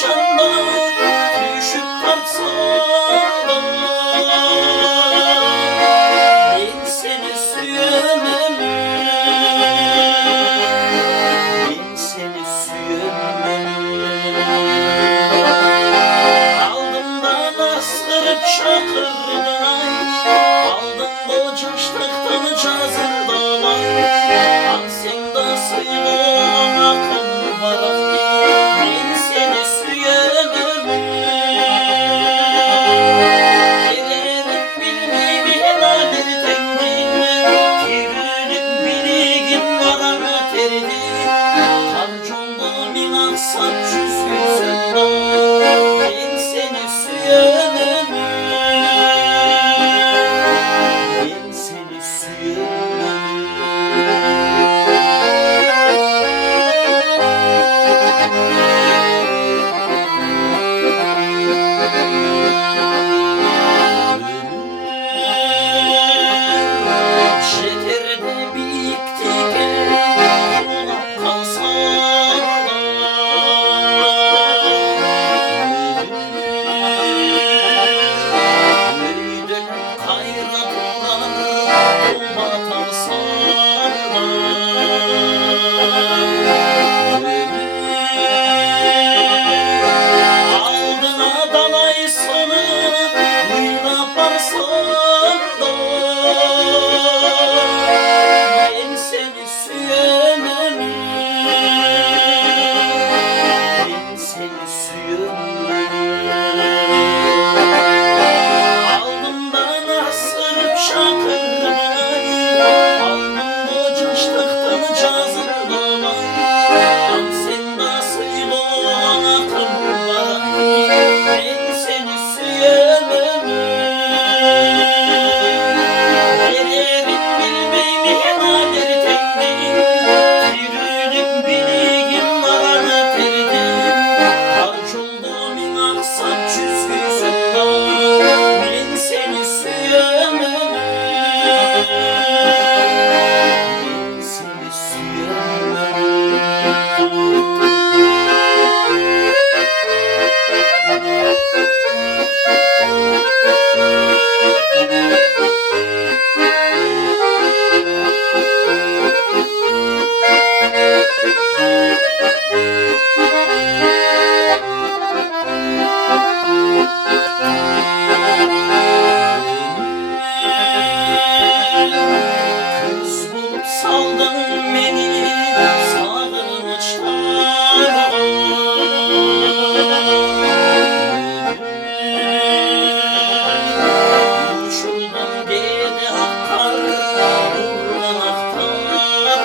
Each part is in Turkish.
çanda düşüp tartsam da ben seni suyemem, ben seni suyemem. Aldımdan astırıp çakırday, aldım kocaştıktan cazırdaday. Al sen de sıyılan akım baray, ben seni suyemem. Giderim bilmeyim hedadır tendine, kirlilik biligin varan öterdi. Tarcolduğumin aksat cüzgün senda, ben seni suyemem, ben seni suyemem. Şeterde biktiken kulak kalsam da öydün kayratlar batarsam da aldına dalaysını yaparsam da ben seni suyemem, ben seni suyemem. Aldımdan asırıp şakırday, aldım kocaştıktan cazırdaday. Al sen de sıyılan akım baray, ben seni suyemem. Giderim bilmeyim hedadır tendine, kirlilik biligin varan öterdi. Tarcolduğumin aksat cüzgün senda, ben seni suyemem, ben seni suyemem. Kız bulup saldın beni sarnıçlara, uçuldum dedi akkar vurman aktarlar.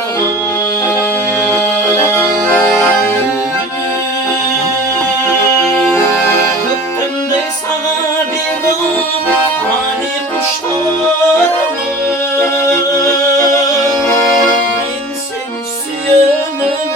Göktümde sana bir dağ hani kuşlar, ben seni suyemem,